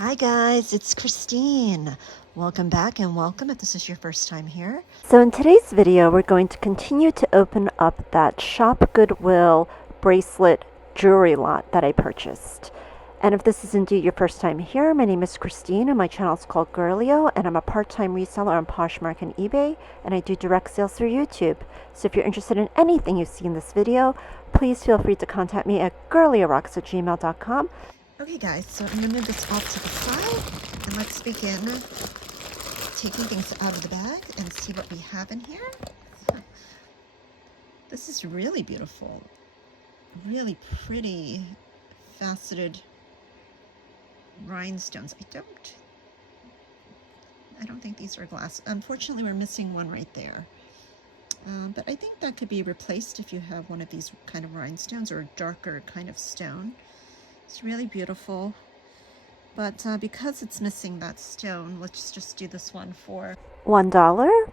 Hi guys, it's Christine. Welcome back and welcome if this is your first time here. So in today's video, we're going to continue to open up that Shop Goodwill bracelet jewelry lot that I purchased. And if this is indeed your first time here, my name is Christine and my channel is called Girlio, and I'm a part-time reseller on Poshmark and eBay, and I do direct sales through YouTube. So if you're interested in anything you see in this video, please feel free to contact me at girliorocks@gmail.com. Okay guys, so I'm going to move this off to the side and let's begin taking things out of the bag and see what we have in here. This is really beautiful. Really pretty faceted rhinestones. I don't think these are glass. Unfortunately, we're missing one right there. But I think that could be replaced if you have one of these kind of rhinestones or a darker kind of stone. It's really beautiful. But because it's missing that stone, let's just do this one for $1.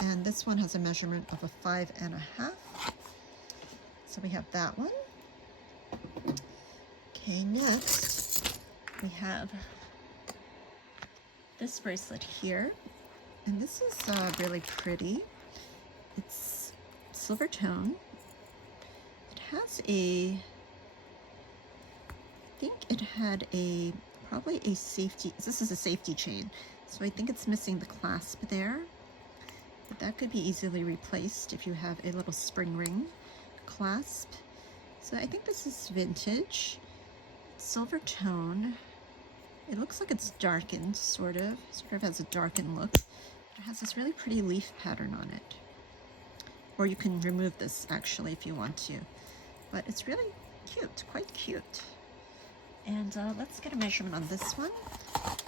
And this one has a measurement of a 5.5. So we have that one. Okay, next we have this bracelet here. And this is really pretty. It's silver tone. It has I think it had probably a safety, this is a safety chain. So I think it's missing the clasp there. But that could be easily replaced if you have a little spring ring clasp. So I think this is vintage. Silver tone. It looks like it's darkened, sort of has a darkened look. It has this really pretty leaf pattern on it. Or you can remove this actually if you want to. But it's really cute, quite cute. And let's get a measurement on this one.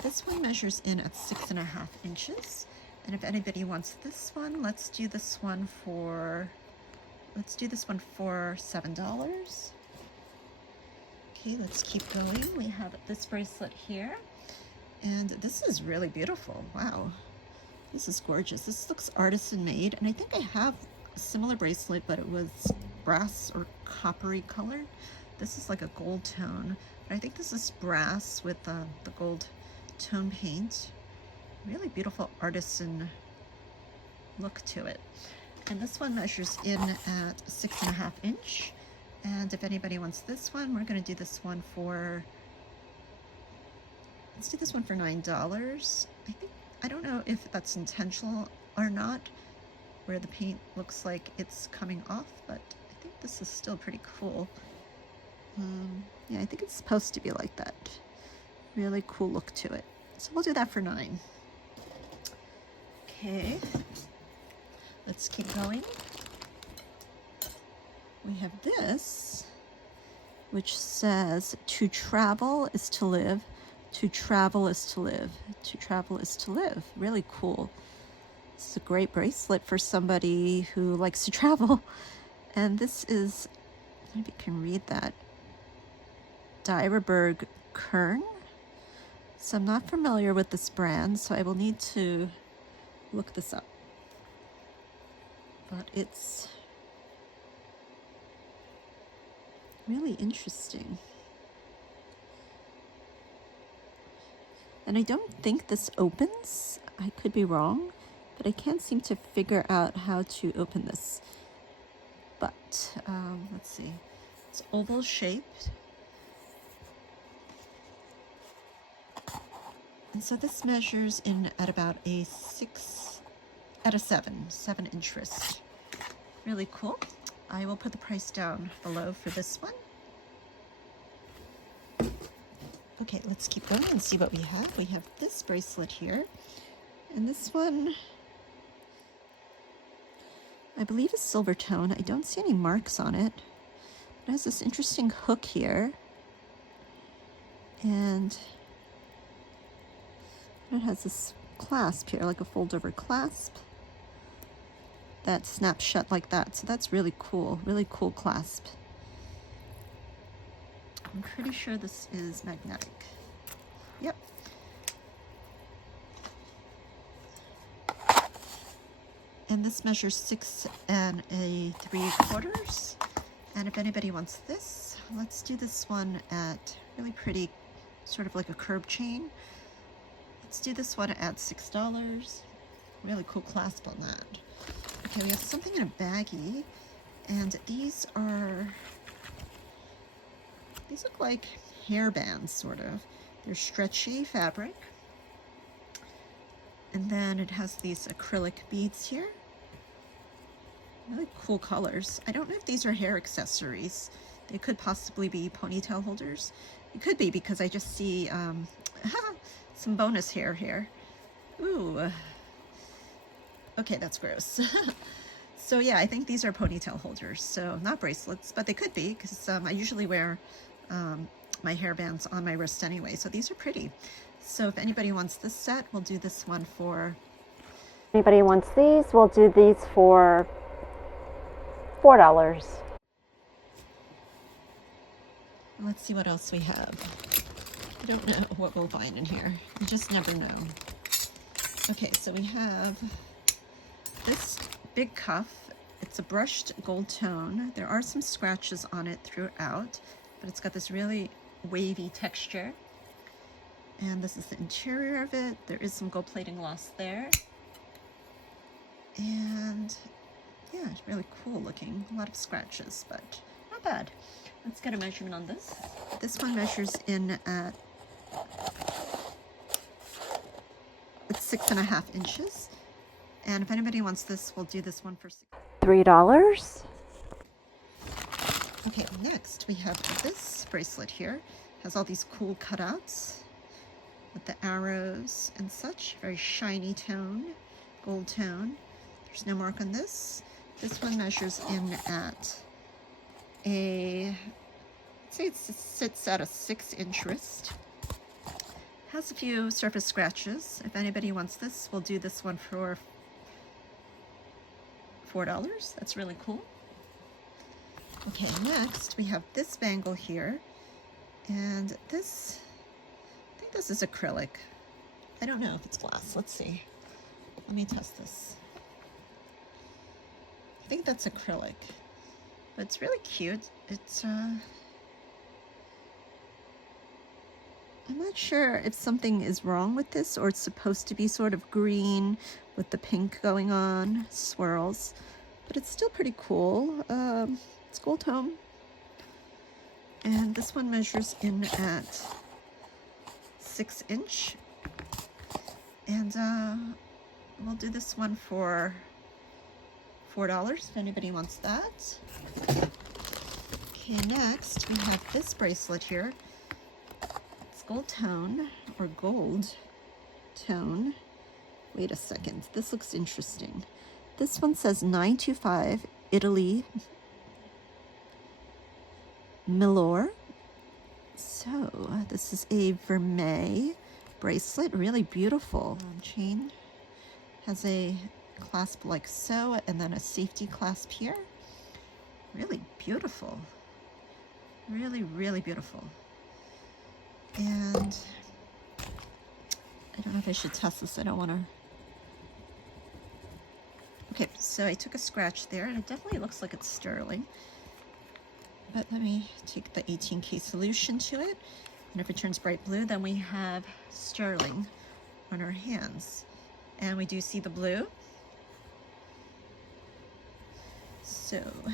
This one measures in at 6.5 inches. And if anybody wants this one, let's do this one for $7. Okay, let's keep going. We have this bracelet here. And this is really beautiful. Wow. This is gorgeous. This looks artisan made. And I think I have a similar bracelet, but it was brass or coppery colored. This is like a gold tone. But I think this is brass with the gold tone paint. Really beautiful artisan look to it. And this one measures in at 6.5 inch. And if anybody wants this one, we're going to do this one for, let's do this one for $9. I don't know if that's intentional or not, where the paint looks like it's coming off, but I think this is still pretty cool. Yeah, I think it's supposed to be like that. Really cool look to it. So we'll do that for $9. Okay, let's keep going. We have this, which says, to travel is to live, to travel is to live, to travel is to live. Really cool. This is a great bracelet for somebody who likes to travel. And this is, maybe you can read that, Dyerberg Kern. So I'm not familiar with this brand, so I will need to look this up. But it's really interesting. And I don't think this opens. I could be wrong, but I can't seem to figure out how to open this. But let's see. It's oval shaped. And so this measures in at about a 7-inch wrist. Really cool. I will put the price down below for this one. Okay, let's keep going and see what we have. We have this bracelet here. And this one, I believe is silver tone. I don't see any marks on it. It has this interesting hook here. And it has this clasp here, like a fold-over clasp that snaps shut like that. So that's really cool clasp. I'm pretty sure this is magnetic. Yep. And this measures 6 3/4. And if anybody wants this, let's do this one at really pretty sort of like a curb chain. Let's do this one at $6. Really cool clasp on that. Okay, we have something in a baggie, and these look like hair bands, sort of. They're stretchy fabric. And then it has these acrylic beads here. Really cool colors. I don't know if these are hair accessories. They could possibly be ponytail holders. It could be because I just see some bonus hair here. Ooh. Okay, that's gross. So yeah, I think these are ponytail holders. So not bracelets, but they could be because I usually wear my hairbands on my wrist anyway. So these are pretty. So if anybody wants this set, we'll do this one for... Anybody wants these, we'll do these for $4. Let's see what else we have. I don't know what we'll find in here. You just never know. Okay, so we have this big cuff. It's a brushed gold tone. There are some scratches on it throughout, but it's got this really wavy texture. And this is the interior of it. There is some gold plating lost there. And yeah, it's really cool looking. A lot of scratches, but not bad. Let's get a measurement on this. This one measures in at, it's 6.5 inches. And if anybody wants this, we'll do this one for $3. Okay, next we have this bracelet here. It has all these cool cutouts with the arrows and such. Very shiny tone, gold tone. There's no mark on this. This one measures in at a, I'd say it sits at a 6-inch wrist. Has a few surface scratches. If anybody wants this, we'll do this one for $4. That's really cool. Okay, next we have this bangle here, and this, I think this is acrylic. I don't know if it's glass. Let's see. Let me test this. I think that's acrylic, but it's really cute. It's I'm not sure if something is wrong with this, or it's supposed to be sort of green with the pink going on, swirls, but it's still pretty cool. It's gold tone, and this one measures in at 6-inch, and we'll do this one for $4 if anybody wants that. Okay, next we have this bracelet here. It's gold tone, or gold tone. Wait a second, this looks interesting. This one says 925 Italy Milor. So this is a vermeil bracelet, really beautiful. Chain has a clasp like so, and then a safety clasp here. Really beautiful. Really, really beautiful. And I don't know if I should test this. I don't want to. Okay, so I took a scratch there, and it definitely looks like it's sterling. But let me take the 18K solution to it. And if it turns bright blue, then we have sterling on our hands. And we do see the blue. So, I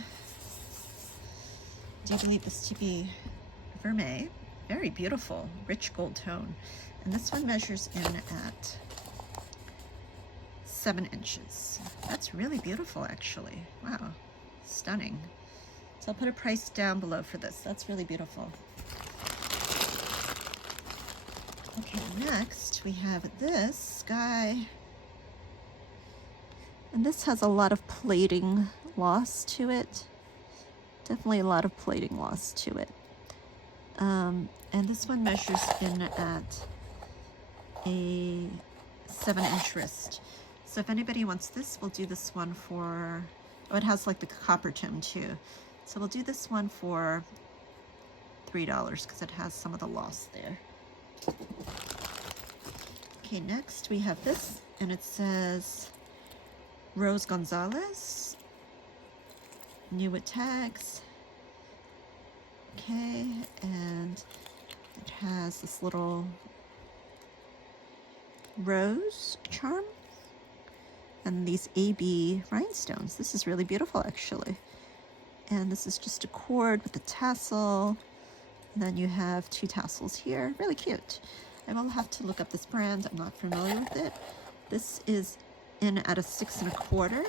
do believe this to be vermeil. Very beautiful, rich gold tone. And this one measures in at 7 inches. That's really beautiful, actually. Wow, stunning. So I'll put a price down below for this. That's really beautiful. Okay, next we have this guy. And this has a lot of plating loss to it. Definitely a lot of plating loss to it. And this one measures in at a 7-inch wrist. So if anybody wants this, we'll do this one for, oh, it has like the copper tone too. So we'll do this one for $3 because it has some of the loss there. Okay, next we have this, and it says Rose Gonzalez, new with tags. Okay, and It has this little rose charm and these AB rhinestones. This is really beautiful, actually. And this is just a cord with a tassel. And then you have 2 tassels here. Really cute. I will have to look up this brand. I'm not familiar with it. This is in at a 6 1/4,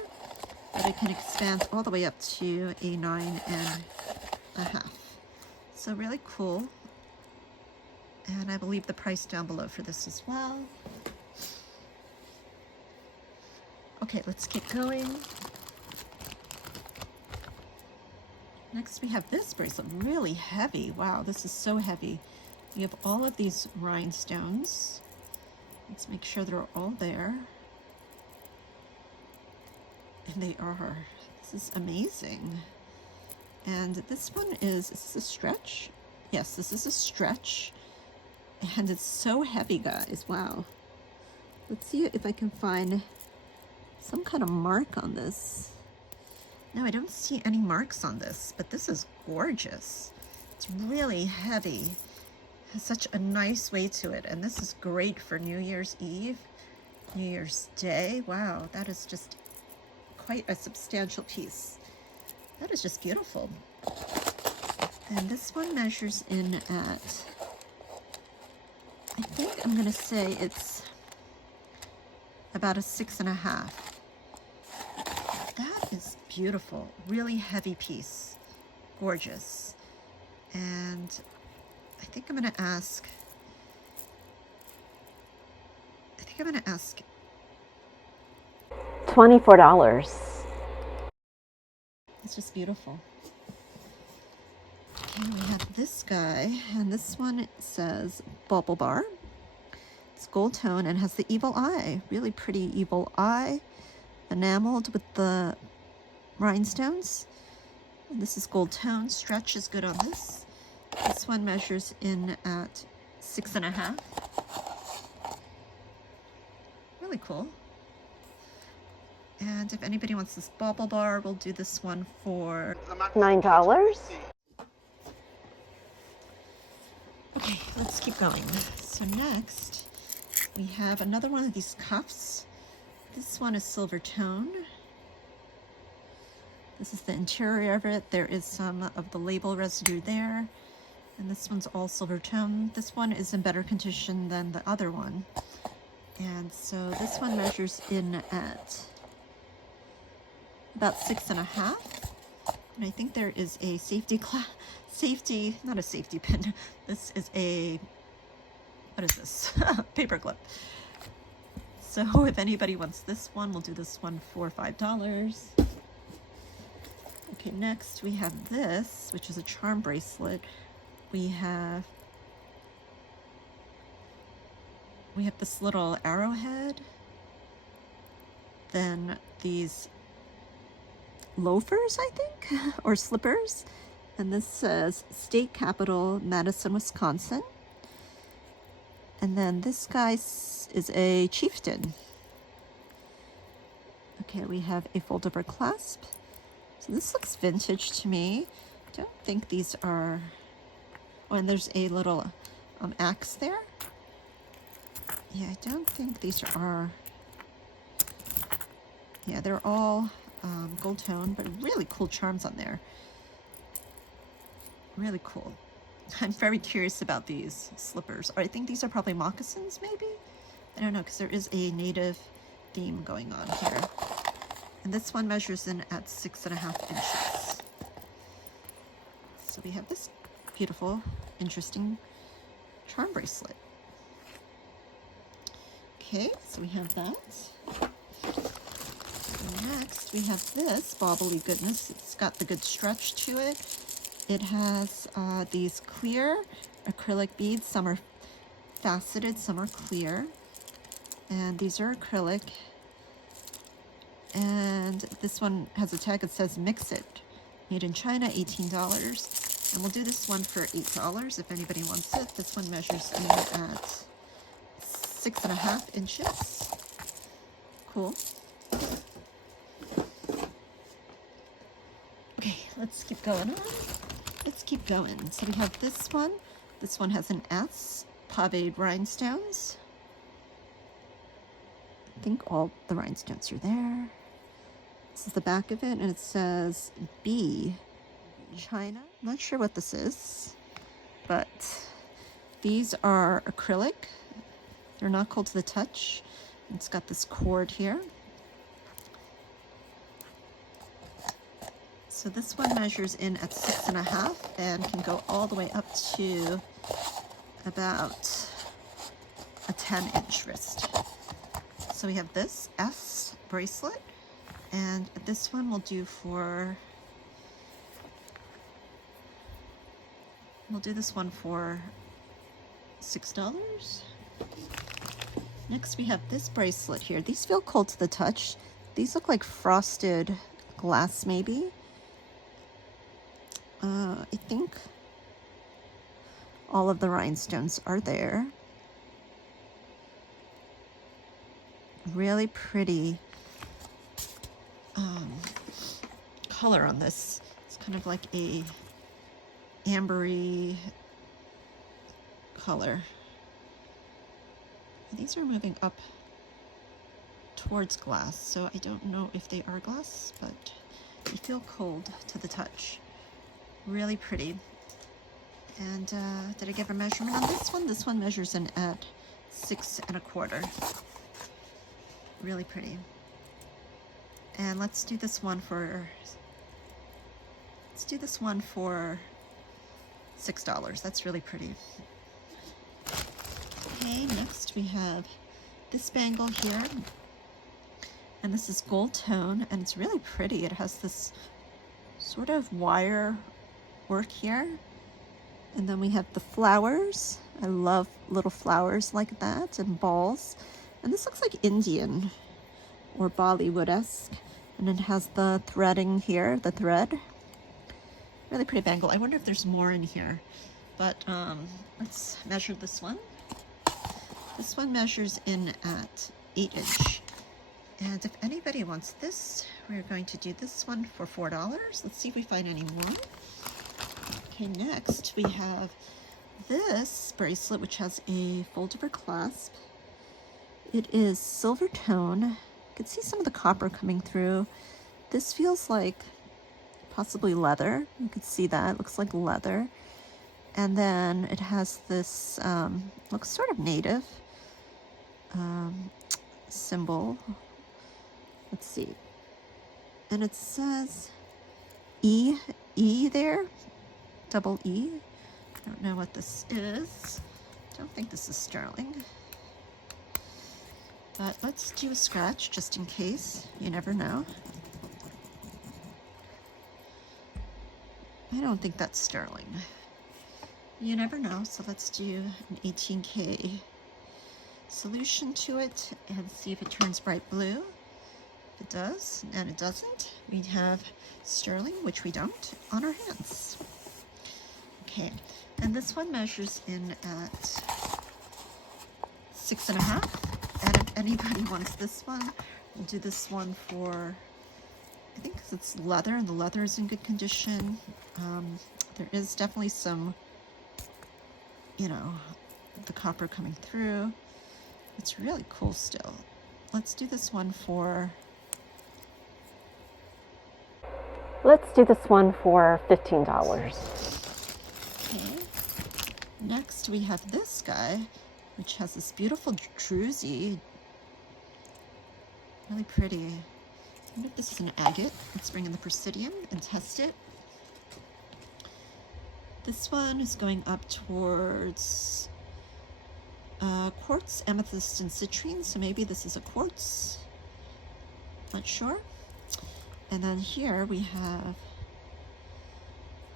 but it can expand all the way up to a 9 1/2. So really cool. And I believe the price down below for this as well. Okay, let's keep going. Next we have this bracelet, really heavy. Wow, this is so heavy. We have all of these rhinestones. Let's make sure they're all there. And they are. This is amazing. And this one is this a stretch? Yes, this is a stretch. And it's so heavy, guys. Wow. Let's see if I can find some kind of mark on this. No, I don't see any marks on this, but this is gorgeous. It's really heavy. It has such a nice weight to it, and this is great for New Year's Eve, New Year's Day. Wow, that is just quite a substantial piece. That is just beautiful. And this one measures in at, I think I'm gonna say it's about a 6 1/2. That is beautiful, really heavy piece, gorgeous. And I think I'm gonna ask, $24. It's just beautiful. Okay, we have this guy, and this one says Bubble Bar. It's gold tone and has the evil eye, really pretty evil eye, enameled with the rhinestones. And this is gold tone. Stretch is good on this. This one measures in at 6 1/2. Really cool. And if anybody wants this bauble bar, we'll do this one for $9. Okay, let's keep going. So next, we have another one of these cuffs. This one is silver tone. This is the interior of it. There is some of the label residue there. And this one's all silver tone. This one is in better condition than the other one. And so this one measures in at about 6 1/2. And I think there is a not a safety pin. This is a, what is this? Paper clip. So if anybody wants this one, we'll do this one for $5. Okay, next we have this, which is a charm bracelet. We have this little arrowhead, then these loafers, I think, or slippers, and this says State Capital, Madison, Wisconsin. And then this guy is a chieftain. Okay, we have a fold-over clasp. So this looks vintage to me. I don't think these are, oh, and there's a little axe there. Yeah, I don't think these are, yeah, they're all gold tone, but really cool charms on there. Really cool. I'm very curious about these slippers. Or I think these are probably moccasins, maybe? I don't know, because there is a native theme going on here. And this one measures in at 6 1/2 inches. So we have this beautiful, interesting charm bracelet. Okay, so we have that. And next, we have this bobbly goodness. It's got the good stretch to it. It has these clear acrylic beads. Some are faceted, some are clear. And these are acrylic. And this one has a tag that says Mix It. Made in China, $18. And we'll do this one for $8 if anybody wants it. This one measures in at 6 1/2 inches. Cool. Okay, let's keep going on. Let's keep going. So we have this one, This one has an S, paved rhinestones. I think all the rhinestones are there. This is the back of it, and it says B, China. I'm not sure what this is, but these are acrylic. They're not cold to the touch. It's got this cord here. So this one measures in at 6.5 and can go all the way up to about a 10-inch wrist. So we have this S bracelet, and this one we'll do this one for $6. Next we have this bracelet here. These feel cold to the touch. These look like frosted glass maybe. I think all of the rhinestones are there. Really pretty color on this. It's kind of like a ambery color. These are moving up towards glass, so I don't know if they are glass, but they feel cold to the touch. Really pretty. And did I give a measurement on this one? This one measures in at 6.25. Really pretty. And let's do this one for $6. That's really pretty. Okay, next we have this bangle here, and this is gold tone, and it's really pretty. It has this sort of wire work here, and then we have the flowers. I love little flowers like that and balls, and this looks like Indian or Bollywood-esque, and it has the threading here, the thread. Really pretty bangle. I wonder if there's more in here, but let's measure this one. This one measures in at 8-inch. And if anybody wants this, we're going to do this one for $4. Let's see if we find any more. Okay, next we have this bracelet, which has a fold-over clasp. It is silver tone. You can see some of the copper coming through. This feels like possibly leather. You could see that. It looks like leather. And then it has this, looks sort of native symbol. Let's see. And it says E there, double E. I don't know what this is. Don't think this is sterling. But let's do a scratch just in case. You never know. I don't think that's sterling. You never know, so let's do an 18K solution to it and see if it turns bright blue. If it does, and it doesn't, we have sterling, which we don't, on our hands. Okay, and this one measures in at 6.5. And if anybody wants this one, we'll do this one for, I think it's leather, and the leather is in good condition. There is definitely some, you know, the copper coming through. It's really cool still. Let's do this one for $15. Okay. Next we have this guy, which has this beautiful druzy. Really pretty. I wonder if this is an agate. Let's bring in the Presidium and test it. This one is going up towards quartz, amethyst, and citrine, so maybe this is a quartz. Not sure. And then here we have,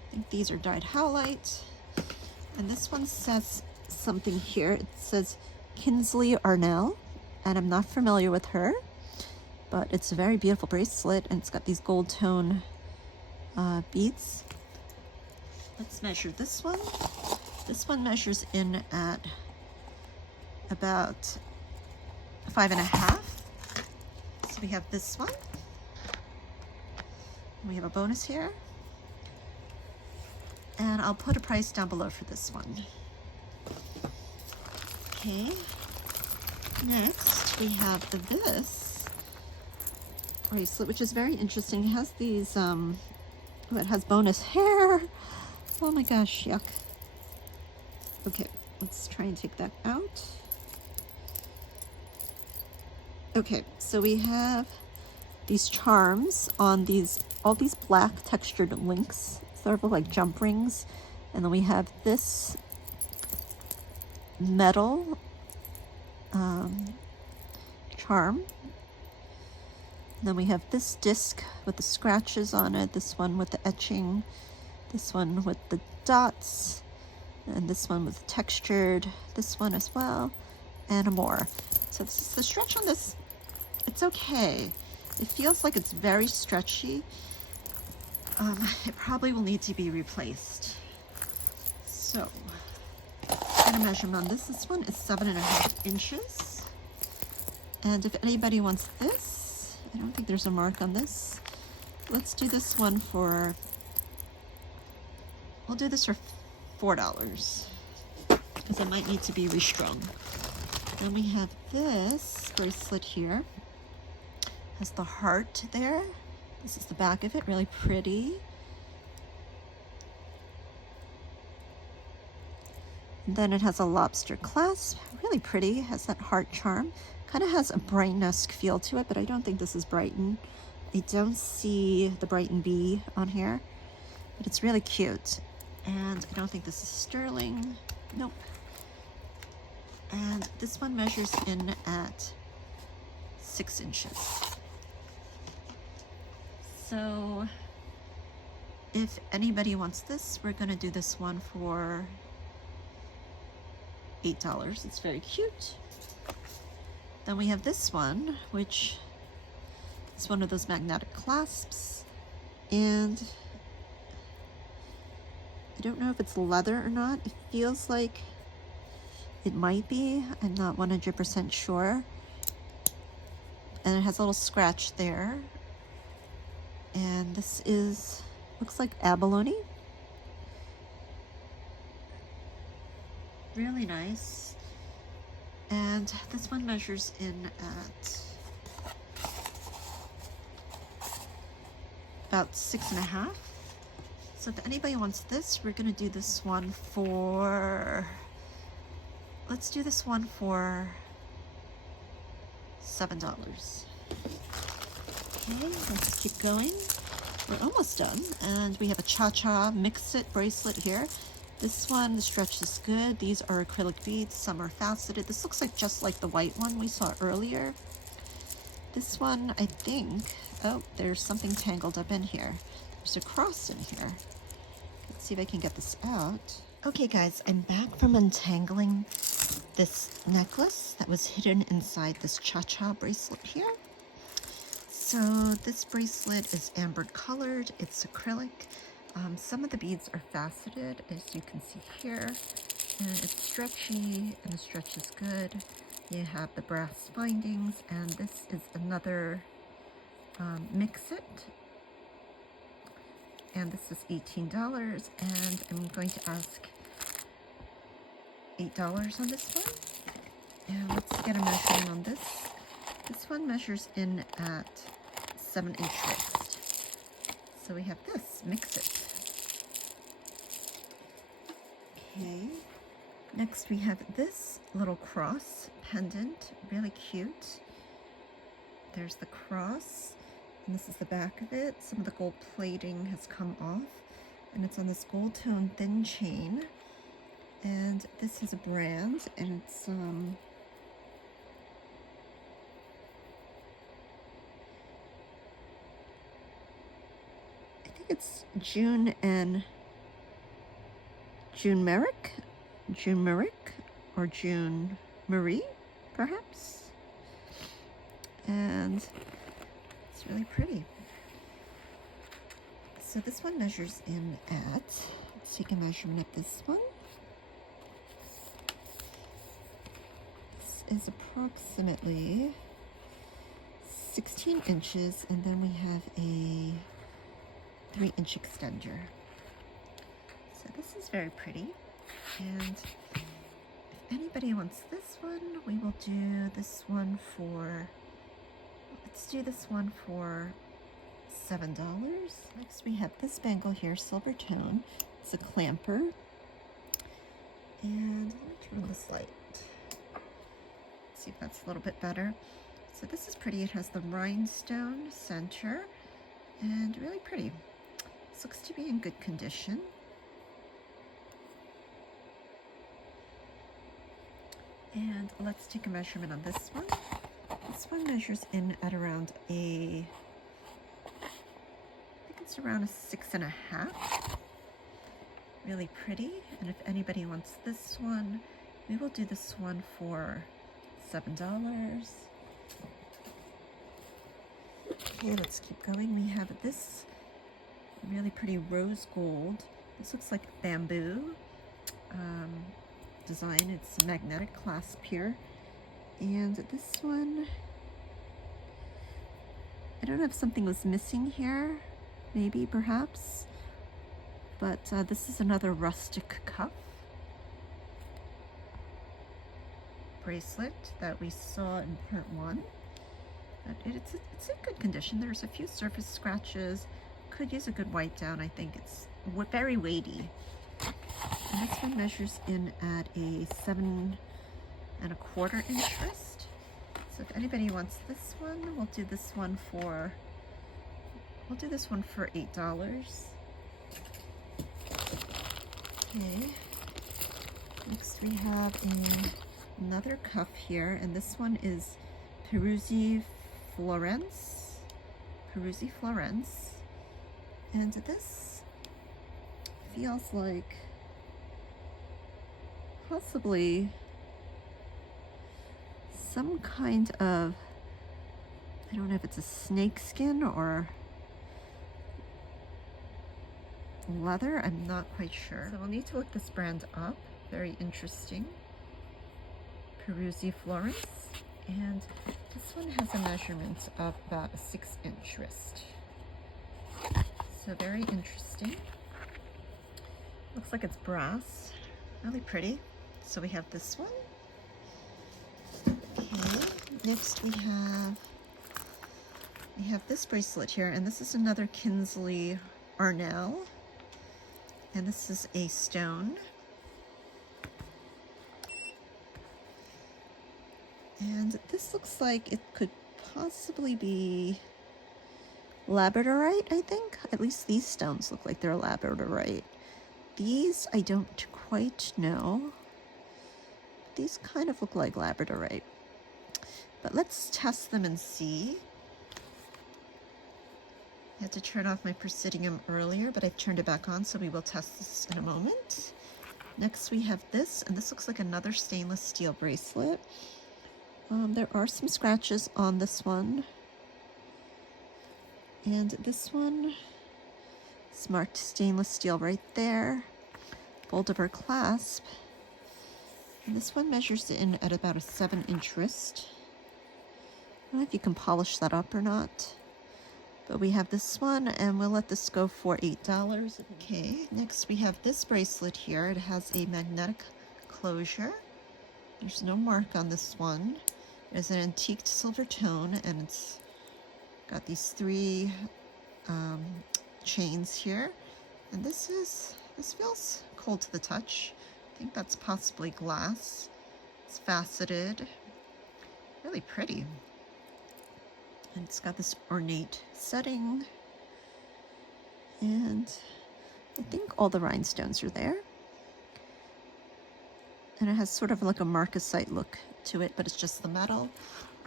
I think these are dyed howlite. And this one says something here. It says Kinsley Arnell, and I'm not familiar with her, but it's a very beautiful bracelet, and it's got these gold tone beads. Let's measure this one. This one measures in at about 5.5. So we have this one. We have a bonus here. And I'll put a price down below for this one. Okay, next we have this bracelet, which is very interesting. It has these, oh, it has bonus hair. Oh my gosh, yuck. Okay, let's try and take that out. Okay, so we have these charms on all these black textured links, sort of like jump rings. And then we have this metal charm. And then we have this disc with the scratches on it, this one with the etching, this one with the dots, and this one with textured, this one as well, and more. So this is the stretch on this. It's okay. It feels like it's very stretchy. It probably will need to be replaced. So, I'm gonna measure on this. This one is 7.5 inches. And if anybody wants this, I don't think there's a mark on this. Let's do this one for, we'll do this for $4 because it might need to be restrung. Then we have this bracelet here. Has the heart there. This is the back of it, really pretty. And then it has a lobster clasp, really pretty, has that heart charm. Kind of has a Brighton-esque feel to it, but I don't think this is Brighton. I don't see the Brighton B on here, but it's really cute. And I don't think this is sterling. Nope. And this one measures in at 6 inches. So if anybody wants this, we're gonna do this one for $8. It's very cute. Then we have this one, which is one of those magnetic clasps. And I don't know if it's leather or not. It feels like it might be. I'm not 100% sure. And it has a little scratch there. And this is, looks like abalone. Really nice. And this one measures in at about 6.5. So if anybody wants this, we're gonna do this one for, let's do this one for $7. Okay, let's keep going. We're almost done. And we have a cha-cha mix-it bracelet here. This one, the stretch is good. These are acrylic beads. Some are faceted. This looks like just like the white one we saw earlier. This one, I think, oh, there's something tangled up in here. There's a cross in here. Let's see if I can get this out. Okay guys, I'm back from untangling this necklace that was hidden inside this cha-cha bracelet here. So this bracelet is amber colored. It's acrylic. Some of the beads are faceted, as you can see here, and it's stretchy, and the stretch is good. You have the brass findings, and this is another mix-it, and this is $18, and I'm going to ask $8 on this one. And let's get a measurement on this. This one measures in at 7-inch waist. So we have this, mix it. Okay. Next we have this little cross pendant, really cute. There's the cross, and this is the back of it. Some of the gold plating has come off, and it's on this gold tone thin chain. And this is a brand, and it's I think it's June Merrick, or June Marie, perhaps. And it's really pretty. So this one measures in at, let's take a measurement of this one. This is approximately 16 inches, and then we have a 3-inch extender. So this is very pretty. And if anybody wants this one, we will do this one for, let's do this one for $7. Next we have this bangle here, silver tone. It's a clamper. And let me turn on this light. See if that's a little bit better. So this is pretty. It has the rhinestone center and really pretty. This looks to be in good condition. And let's take a measurement on this one. This one measures in at around I think it's around a 6.5. Really pretty. And if anybody wants this one, we will do this one for $7. Okay, let's keep going. We have this really pretty rose gold. This looks like bamboo design. It's a magnetic clasp here. And this one, I don't know if something was missing here, maybe, perhaps. But this is another rustic cuff bracelet that we saw in part 1. But it's in good condition. There's a few surface scratches. Could use a good wipe down. I think it's very weighty. And this one measures in at a 7.25 inch wrist. So if anybody wants this one, we'll do this one for $8. Okay. Next we have another cuff here, and this one is Peruzzi Florence. And this feels like possibly some kind of, I don't know if it's a snake skin or leather. I'm not quite sure. So we'll need to look this brand up. Very interesting. Peruzzi Florence. And this one has a measurement of about a 6-inch wrist. So very interesting. Looks like it's brass. Really pretty. So we have this one. Okay. Next we have this bracelet here, and this is another Kinsley Arnell. And this is a stone. And this looks like it could possibly be labradorite, I think. At least these stones look like they're labradorite. These I don't quite know. These kind of look like labradorite. But let's test them and see. I had to turn off my Presidium earlier, but I've turned it back on, so we will test this in a moment. Next we have this, and this looks like another stainless steel bracelet. There are some scratches on this one. And this one is marked stainless steel right there. Boldiver clasp. And this one measures in at about a 7-inch wrist. I don't know if you can polish that up or not. But we have this one, and we'll let this go for $8. Okay, next we have this bracelet here. It has a magnetic closure. There's no mark on this one. It's an antiqued silver tone, and it's got these 3 chains here. And this feels cold to the touch. I think that's possibly glass. It's faceted. Really pretty. And it's got this ornate setting. And I think all the rhinestones are there. And it has sort of like a marcasite look to it, but it's just the metal.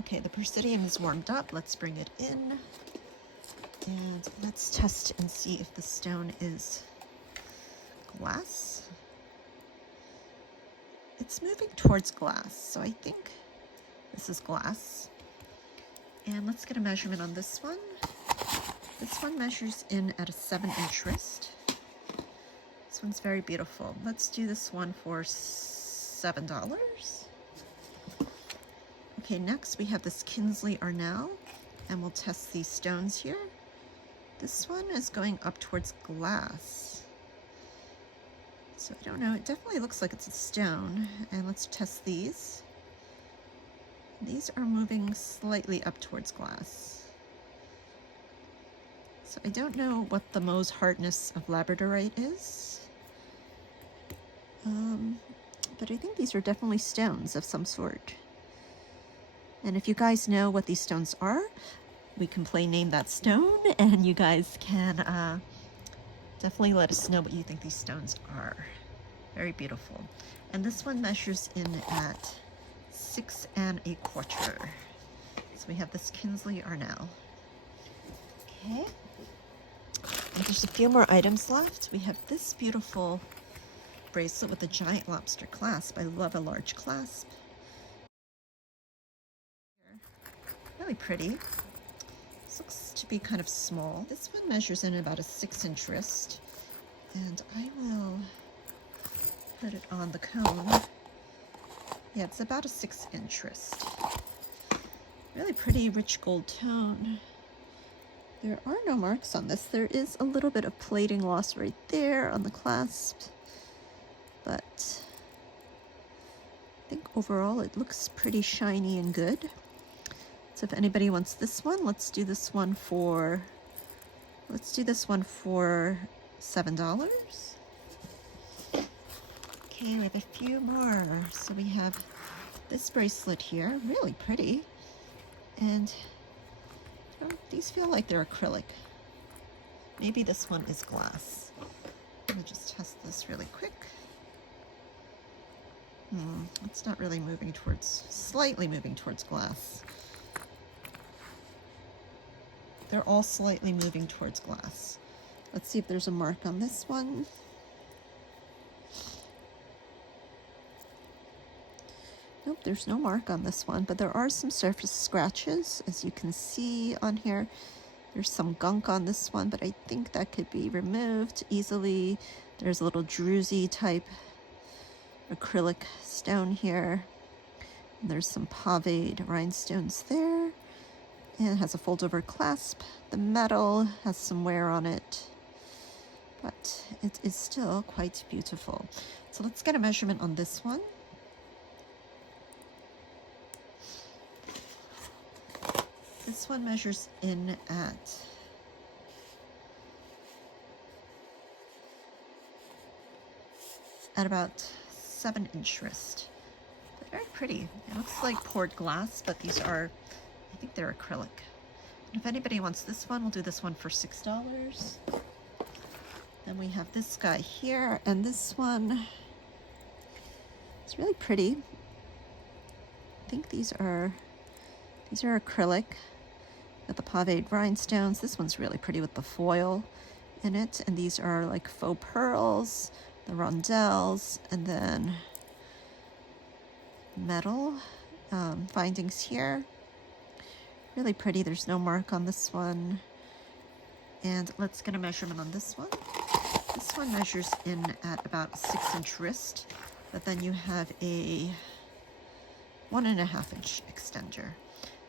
Okay, the Presidium is warmed up. Let's bring it in. And let's test and see if the stone is glass. It's moving towards glass, so I think this is glass. And let's get a measurement on this one. This one measures in at a 7-inch wrist. This one's very beautiful. Let's do this one for $7. Okay, next we have this Kinsley Arnell, and we'll test these stones here. This one is going up towards glass. So I don't know, it definitely looks like it's a stone. And let's test these. These are moving slightly up towards glass. So I don't know what the Mohs hardness of labradorite is. But I think these are definitely stones of some sort. And if you guys know what these stones are, we can play Name That Stone, and you guys can definitely let us know what you think these stones are. Very beautiful. And this one measures in at 6 1/4. So we have this Kinsley Arnell. Okay. And there's a few more items left. We have this beautiful bracelet with a giant lobster clasp. I love a large clasp. Really pretty. This looks to be kind of small. This one measures in about a 6-inch wrist. And I will put it on the cone. Yeah, it's about a 6-inch wrist. Really pretty rich gold tone. There are no marks on this. There is a little bit of plating loss right there on the clasp. But I think overall it looks pretty shiny and good. So if anybody wants this one, let's do this one for $7. Okay, we have a few more. So we have this bracelet here, really pretty. And these feel like they're acrylic. Maybe this one is glass. Let me just test this really quick. It's not really moving towards, slightly moving towards glass. They're all slightly moving towards glass. Let's see if there's a mark on this one. Nope, there's no mark on this one, but there are some surface scratches, as you can see on here. There's some gunk on this one, but I think that could be removed easily. There's a little druzy type acrylic stone here. And there's some paved rhinestones there. And it has a fold-over clasp. The metal has some wear on it, but it is still quite beautiful. So let's get a measurement on this one. This one measures in at about 7-inch wrist. But very pretty. It looks like poured glass, but these are, I think they're acrylic. And if anybody wants this one, we'll do this one for $6. Then we have this guy here, and this one, it's really pretty. I think these are acrylic. Got the paved rhinestones. This one's really pretty with the foil in it, and these are like faux pearls, the rondelles, and then metal findings here. Really pretty. There's no mark on this one. And let's get a measurement on this one. This one measures in at about a 6-inch wrist, but then you have a 1.5-inch extender.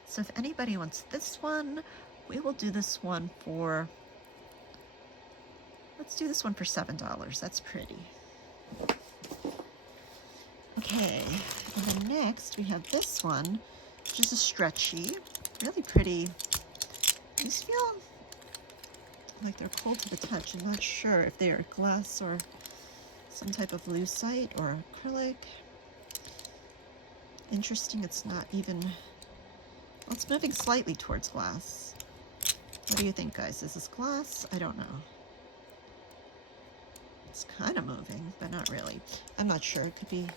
So if anybody wants this one, we will do this one for, let's do this one for $7. That's pretty. Okay, and then next we have this one, which is a stretchy, really pretty. These feel like they're cold to the touch. I'm not sure if they are glass or some type of lucite or acrylic. Interesting, it's not even, well, it's moving slightly towards glass. What do you think, guys? Is this glass? I don't know. It's kind of moving, but not really. I'm not sure. It could be,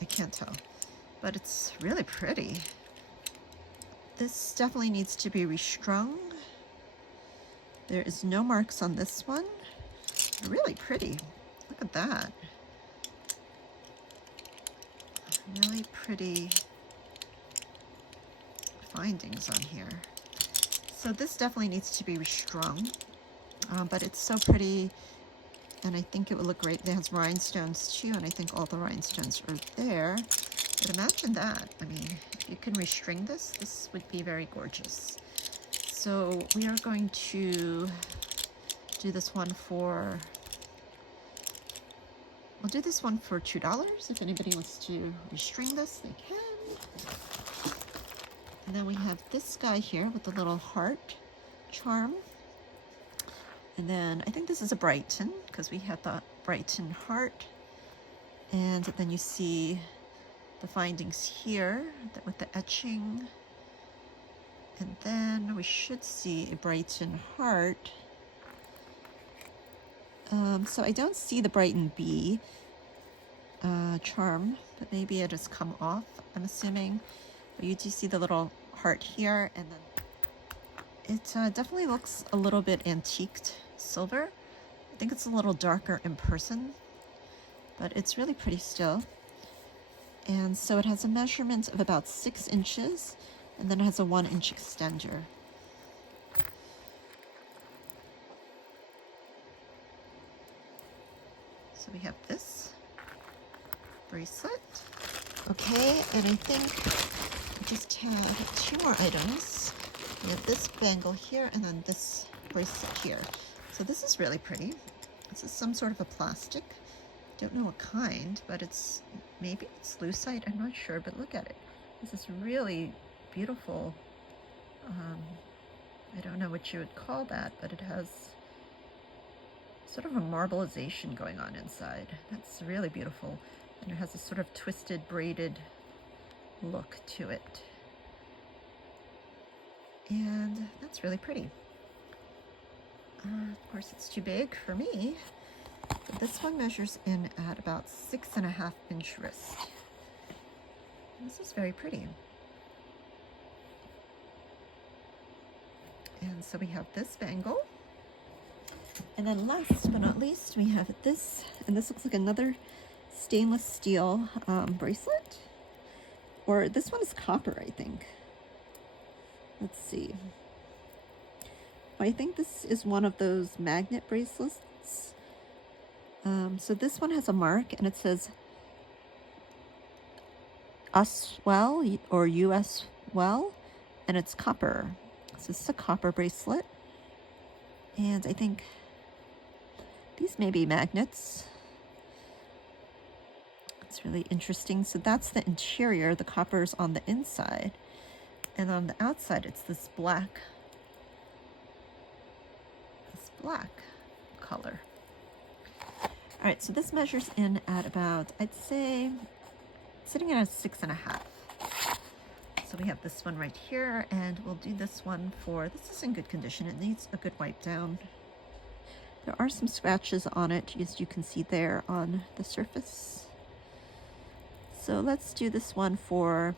I can't tell. But it's really pretty. This definitely needs to be restrung. There is no marks on this one. Really pretty. Look at that. Really pretty findings on here. So this definitely needs to be restrung, but it's so pretty, and I think it would look great. It has rhinestones too, and I think all the rhinestones are there. But imagine that. I mean, if you can restring this, this would be very gorgeous. So we are going to do this one for, we'll do this one for $2. If anybody wants to restring this, they can. And then we have this guy here with the little heart charm. And then I think this is a Brighton, because we have the Brighton heart. And then you see the findings here with the etching. And then we should see a Brighton heart. So I don't see the Brighton bee charm, but maybe it has come off, I'm assuming. But you do see the little heart here, and then it definitely looks a little bit antiqued silver. I think it's a little darker in person, but it's really pretty still. And so it has a measurement of about 6 inches, and then it has a 1-inch extender. So we have this bracelet. Okay, and I think I just have 2 more items. We have this bangle here, and then this bracelet here. So this is really pretty. This is some sort of a plastic. Don't know what kind, but it's, maybe it's lucite, I'm not sure, but look at it. This is really beautiful. I don't know what you would call that, but it has sort of a marbleization going on inside. That's really beautiful. And it has a sort of twisted, braided look to it. And that's really pretty. Of course, it's too big for me. But this one measures in at about 6.5-inch wrist. This is very pretty. And so we have this bangle. And then last but not least, we have this, and this looks like another stainless steel bracelet. Or this one is copper, I think. Let's see. I think this is one of those magnet bracelets. So this one has a mark, and it says US well or US well, and it's copper. So this is a copper bracelet, and I think these may be magnets. It's really interesting. So that's the interior. The copper's on the inside, and on the outside it's this black color. All right, so this measures in at about, I'd say, sitting at a 6.5. So we have this one right here, and we'll do this one for, this is in good condition. It needs a good wipe down. There are some scratches on it, as you can see there on the surface. So let's do this one for,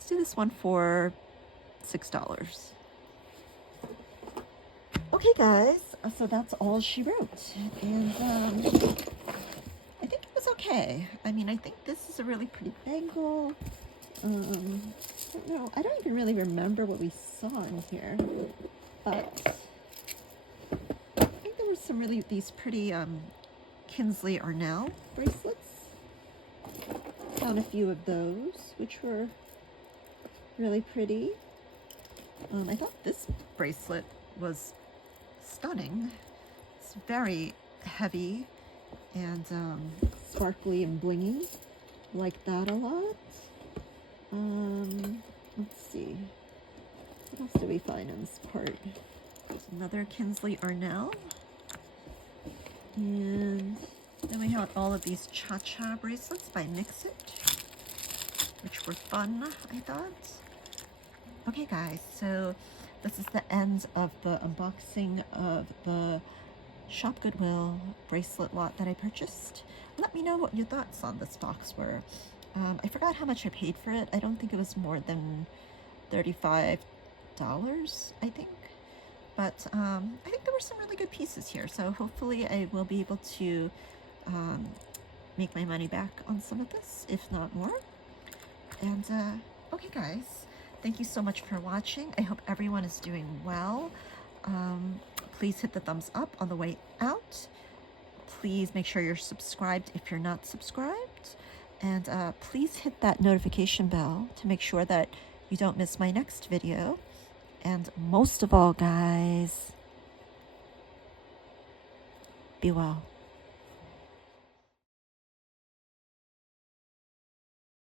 $6. Okay, guys, so that's all she wrote, and I think it was okay. I mean, I think this is a really pretty bangle. I don't know, I don't even really remember what we saw in here, but I think there were some really, these pretty Kinsley Arnell bracelets. Found a few of those, which were really pretty. I thought this bracelet was stunning. It's very heavy and sparkly and blingy. Like that a lot. Let's see. What else do we find in this part? There's another Kinsley Arnell. And then we have all of these Cha-Cha bracelets by Mix-It, which were fun, I thought. Okay, guys, so this is the end of the unboxing of the Shop Goodwill bracelet lot that I purchased. Let me know what your thoughts on this box were. I forgot how much I paid for it. I don't think it was more than $35, I think. But I think there were some really good pieces here, so hopefully I will be able to make my money back on some of this, if not more. And okay, guys, thank you so much for watching. I hope everyone is doing well. Please hit the thumbs up on the way out. Please make sure you're subscribed if you're not subscribed. And please hit that notification bell to make sure that you don't miss my next video. And most of all, guys, Be well.